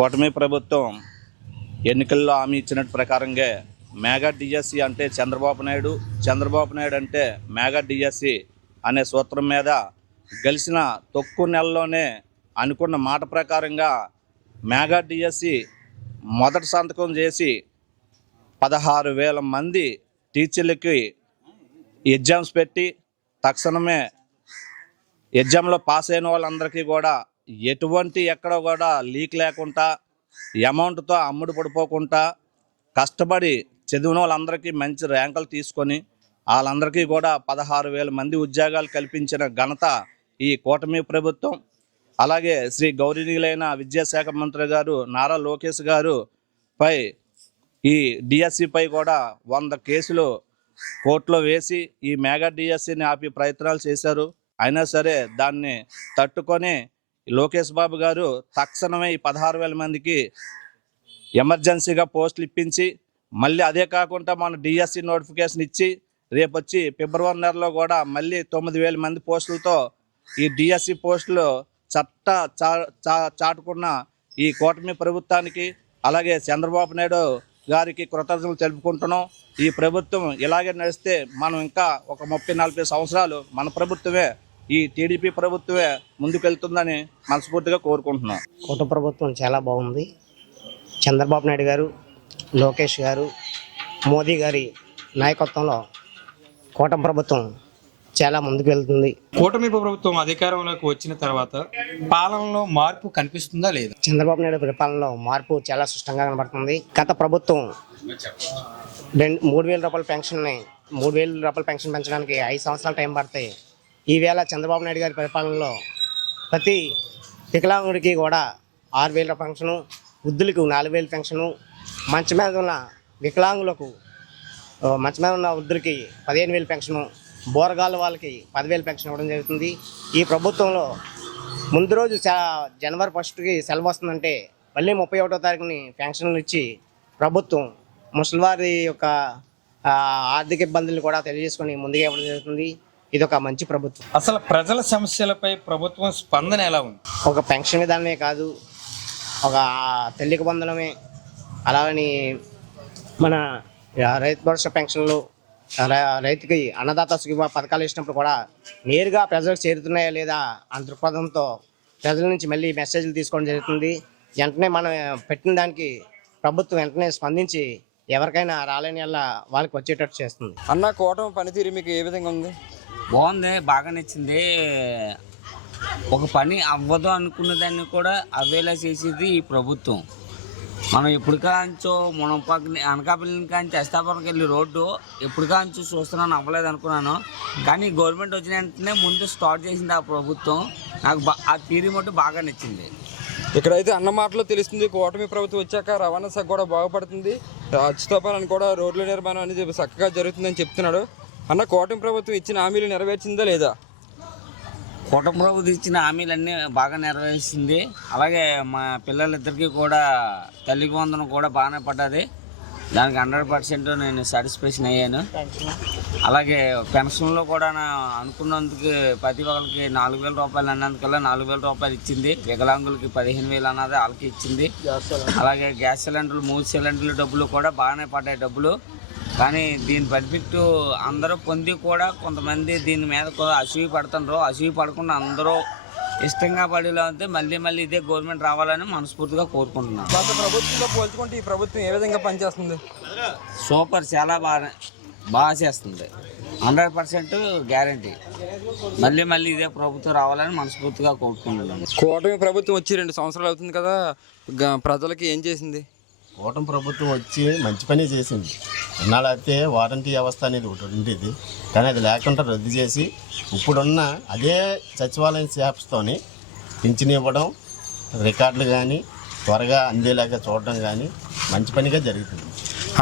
కూటమి ప్రభుత్వం ఎన్నికల్లో హామీ ఇచ్చినట్టు ప్రకారంగా మెగా డిఎస్సి అంటే చంద్రబాబు నాయుడు అంటే మెగా డిఎస్సి అనే సూత్రం మీద గెలిచిన తొక్కు నెలలోనే అనుకున్న మాట ప్రకారంగా మెగా డిఎస్సి మొదటి సంతకం చేసి 16,000 మంది టీచర్లకి ఎగ్జామ్స్ పెట్టి తక్షణమే ఎగ్జామ్లో పాస్ అయిన వాళ్ళందరికీ కూడా ఎక్కడ కూడా లీక్ లేకుండా అమౌంట్తో అమ్ముడు పడిపోకుండా కష్టపడి చదివిన వాళ్ళందరికీ మంచి ర్యాంకులు తీసుకొని వాళ్ళందరికీ కూడా 16,000 మంది ఉద్యోగాలు కల్పించిన ఘనత ఈ కూటమి ప్రభుత్వం. అలాగే శ్రీ గౌరవనీయులైన విద్యాశాఖ మంత్రి గారు నారా లోకేష్ గారు పై ఈ డిఎస్సిపై కూడా 100 కేసులు కోర్టులో వేసి ఈ మెగా డిఎస్సిని ఆపి ప్రయత్నాలు చేశారు. అయినా సరే దాన్ని తట్టుకొని లోకేష్ బాబు గారు తక్షణమే ఈ 16,000 మందికి ఎమర్జెన్సీగా పోస్టులు ఇప్పించి మళ్ళీ అదే కాకుండా మన డిఎస్సి నోటిఫికేషన్ ఇచ్చి రేపు వచ్చి ఫిబ్రవరి నెలలో కూడా మళ్ళీ 9,000 మంది పోస్టులతో ఈ డిఎస్సి పోస్టులు చాటుకున్న ఈ కూటమి ప్రభుత్వానికి అలాగే చంద్రబాబు నాయుడు గారికి కృతజ్ఞతలు తెలుపుకుంటున్నాం. ఈ ప్రభుత్వం ఇలాగే నడిస్తే మనం ఇంకా ఒక 30-40 సంవత్సరాలు మన ప్రభుత్వమే ఈ టీడీపీ ప్రభుత్వమే ముందుకెళ్తుందని మనస్ఫూర్తిగా కోరుకుంటున్నాం. కూటమి ప్రభుత్వం చాలా బాగుంది. చంద్రబాబు నాయుడు గారు, లోకేష్ గారు, మోదీ గారి నాయకత్వంలో కూటమి ప్రభుత్వం చాలా ముందుకు వెళ్తుంది. కూటమి ప్రభుత్వం అధికారంలోకి వచ్చిన తర్వాత పాలనలో మార్పు కనిపిస్తుందా లేదా? చంద్రబాబు నాయుడు పరిపాలనలో మార్పు చాలా స్పష్టంగా కనబడుతుంది. గత ప్రభుత్వం 3,000 రూపాయల పెన్షన్ని 3,000 రూపాయల పెన్షన్ పెంచడానికి 5 సంవత్సరాలు టైం పడతాయి. ఈవేళ చంద్రబాబు నాయుడు గారి పరిపాలనలో ప్రతి వికలాంగుడికి కూడా 6,000 పెన్షను, వృద్ధులకు 4,000 పెన్షను, మంచం మీద ఉన్న వికలాంగులకు మంచం మీద ఉన్న వృద్ధులకి 15,000 పెన్షను, బోరగాళ్ళ వాళ్ళకి 10,000 పెన్షన్ ఇవ్వడం జరుగుతుంది. ఈ ప్రభుత్వంలో ముందు రోజు జనవరి 1కి సెలవు వస్తుందంటే మళ్ళీ 31వ తారీఖుని పెన్షన్లు ఇచ్చి ప్రభుత్వం ముసలివారి యొక్క ఆర్థిక ఇబ్బందులు కూడా తెలియజేసుకొని ముందుగా ఇవ్వడం జరుగుతుంది. ఇది ఒక మంచి ప్రభుత్వం. అసలు ప్రజల సమస్యలపై ప్రభుత్వం స్పందన ఎలా ఉంది? ఒక పెన్షన్ విధానమే కాదు, ఒక తల్లికి బంధనమే, అలాగని మన రైతు భరోసా పెన్షన్లు, రైతుకి అన్నదాత సుఖీభావ పథకాలు ఇచ్చినప్పుడు కూడా నేరుగా ప్రజలకు చేరుతున్నాయా లేదా అన్న దృక్పథంతో ప్రజల నుంచి మళ్ళీ మెసేజ్లు తీసుకోవడం జరుగుతుంది. వెంటనే మనం పెట్టిన దానికి ప్రభుత్వం వెంటనే స్పందించి ఎవరికైనా రాలేని వల్ల వాళ్ళకి వచ్చేటట్టు చేస్తుంది. అన్న, కూటమి పనితీరు మీకు ఏ విధంగా ఉంది? బాగుంది, బాగా నచ్చింది. ఒక పని అవ్వదు అనుకున్న దాన్ని కూడా అవ్వేలా చేసేది ఈ ప్రభుత్వం. మనం ఎప్పుడు కాంచో అనకాపల్లి కాంచి అస్తాపురంకి వెళ్ళి రోడ్డు ఎప్పుడు కాంచో చూస్తున్నాను, అవ్వలేదు అనుకున్నాను. కానీ గవర్నమెంట్ వచ్చిన వెంటనే ముందు స్టార్ట్ చేసింది ఆ ప్రభుత్వం. నాకు ఆ తీరు మట్టు బాగా నచ్చింది. ఇక్కడైతే అన్న మాటలో తెలుస్తుంది, కూటమి ప్రభుత్వం వచ్చాక రవాణా శాఖ కూడా బాగుపడుతుంది, అచ్చుతోపాలని కూడా రోడ్ల నిర్మాణం అనేది చక్కగా జరుగుతుందని చెప్తున్నాడు. అన్న, కూటమి ప్రభుత్వం ఇచ్చిన హామీలు నెరవేర్చిందా లేదా? కూటమి ప్రభుత్వం ఇచ్చిన హామీలన్నీ బాగా నెరవేర్చింది. అలాగే మా పిల్లలిద్దరికీ కూడా తల్లికి వందనం కూడా బాగానే పడ్డది. దానికి 100% నేను సాటిస్ఫాక్షన్ అయ్యాను. అలాగే పెన్షన్లో కూడా అనుకున్నందుకు ప్రతి ఒక్కరికి 4,000 రూపాయలు అన్నందుకల్లా 4,000 రూపాయలు ఇచ్చింది. వికలాంగులకి 15,000 అన్నది వాళ్ళకి ఇచ్చింది. అలాగే గ్యాస్ సిలిండర్లు 3 సిలిండర్ల డబ్బులు కూడా బాగానే పడ్డాయి డబ్బులు. కానీ దీని బెనిఫిట్ అందరూ పొంది కూడా కొంతమంది దీని మీద అసూయ పడుతున్నారు. అసూయ పడకుండా అందరూ ఇష్టంగా పడేలా ఉంటే మళ్ళీ ఇదే గవర్నమెంట్ రావాలని మనస్ఫూర్తిగా కోరుకుంటున్నాను. గత ప్రభుత్వంతో పోల్చుకుంటే ఈ ప్రభుత్వం ఏ విధంగా పనిచేస్తుంది? సూపర్, చాలా బాగా చేస్తుంది. 100% గ్యారంటీ. మళ్ళీ ఇదే ప్రభుత్వం రావాలని మనస్ఫూర్తిగా కోరుకుంటున్నాను. కూటమి ప్రభుత్వం వచ్చి 2 సంవత్సరాలు అవుతుంది కదా, ప్రజలకి ఏం చేసింది? కూటమి ప్రభుత్వం వచ్చి మంచి పని చేసింది. ఇన్నాళ్ళైతే వారంటీ వ్యవస్థ అనేది ఒకటి ఉండేది, కానీ అది లేకుండా రద్దు చేసి ఇప్పుడున్న అదే సచివాలయం స్టాఫ్స్తోని పింఛన్ ఇవ్వడం, రికార్డులు కానీ త్వరగా అందేలాగా చూడడం కానీ మంచి పనిగా జరుగుతుంది.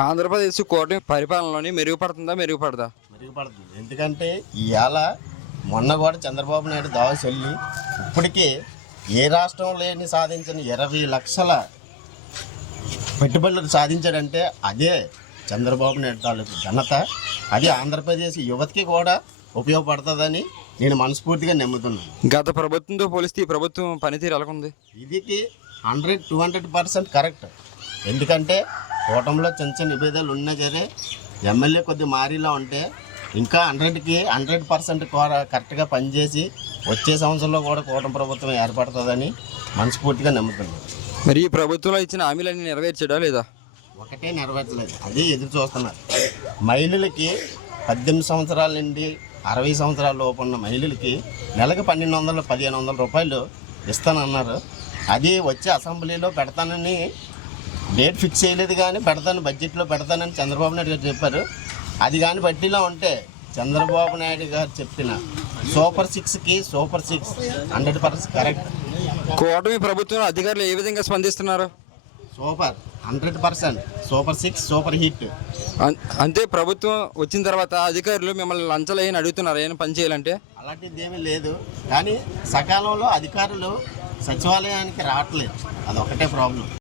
ఆంధ్రప్రదేశ్ కూటమి పరిపాలనలోని మెరుగుపడుతుందా మెరుగుపడదా? మెరుగుపడుతుంది. ఎందుకంటే ఇవాళ మొన్న కూడా చంద్రబాబు నాయుడు దావస్ వెళ్ళి ఇప్పటికే ఏ రాష్ట్రం లేని సాధించిన 20 లక్షల పెట్టుబడులు సాధించాడంటే అదే చంద్రబాబు నాయుడు తాలూకు ఘనత. అది ఆంధ్రప్రదేశ్ యువతకి కూడా ఉపయోగపడుతుందని నేను మనస్ఫూర్తిగా నమ్ముతున్నాను. గత ప్రభుత్వంతో పోలిస్తే ఈ ప్రభుత్వం పనితీరు ఎలా ఉంది? ఇది 200% కరెక్ట్. ఎందుకంటే కూటమిలో చిన్న చిన్న విభేదాలు ఉన్నా సరే ఎమ్మెల్యే కొద్ది మారిలా ఉంటే ఇంకా 100% కరెక్ట్గా పనిచేసి వచ్చే సంవత్సరంలో కూడా కూటమి ప్రభుత్వం ఏర్పడుతుందని మనస్ఫూర్తిగా నమ్ముతున్నాను. మరి ఈ ప్రభుత్వంలో ఇచ్చిన హామీలన్నీ నెరవేర్చడా లేదా? ఒకటే నెరవేర్చలేదు, అదే ఎదురు చూస్తున్నారు. మహిళలకి 18 సంవత్సరాల నుండి 60 సంవత్సరాల లోపు ఉన్న మహిళలకి నెలకు 1,500 రూపాయలు ఇస్తానన్నారు. అది వచ్చే అసెంబ్లీలో పెడతానని డేట్ ఫిక్స్ చేయలేదు, కానీ బడ్జెట్లో పెడతానని చంద్రబాబు నాయుడు గారు చెప్పారు. అది కానీ బట్టిలో ఉంటే చంద్రబాబు నాయుడు గారు చెప్పిన సూపర్ 6కి సూపర్ 6 100% కరెక్ట్. కూటమి ప్రభుత్వం అధికారులు ఏ విధంగా స్పందిస్తున్నారు? Super 100% super 6 super hit. అంతే ప్రభుత్వం వచ్చిన తర్వాత అధికారులు మిమ్మల్ని లంచాలు ఏమైనా అడుగుతున్నారు ఏమైనా పని చేయాలంటే? అలాంటిది ఏమీ లేదు, కానీ సకాలంలో అధికారులు సచివాలయానికి రావట్లేదు, అదొకటే ప్రాబ్లం.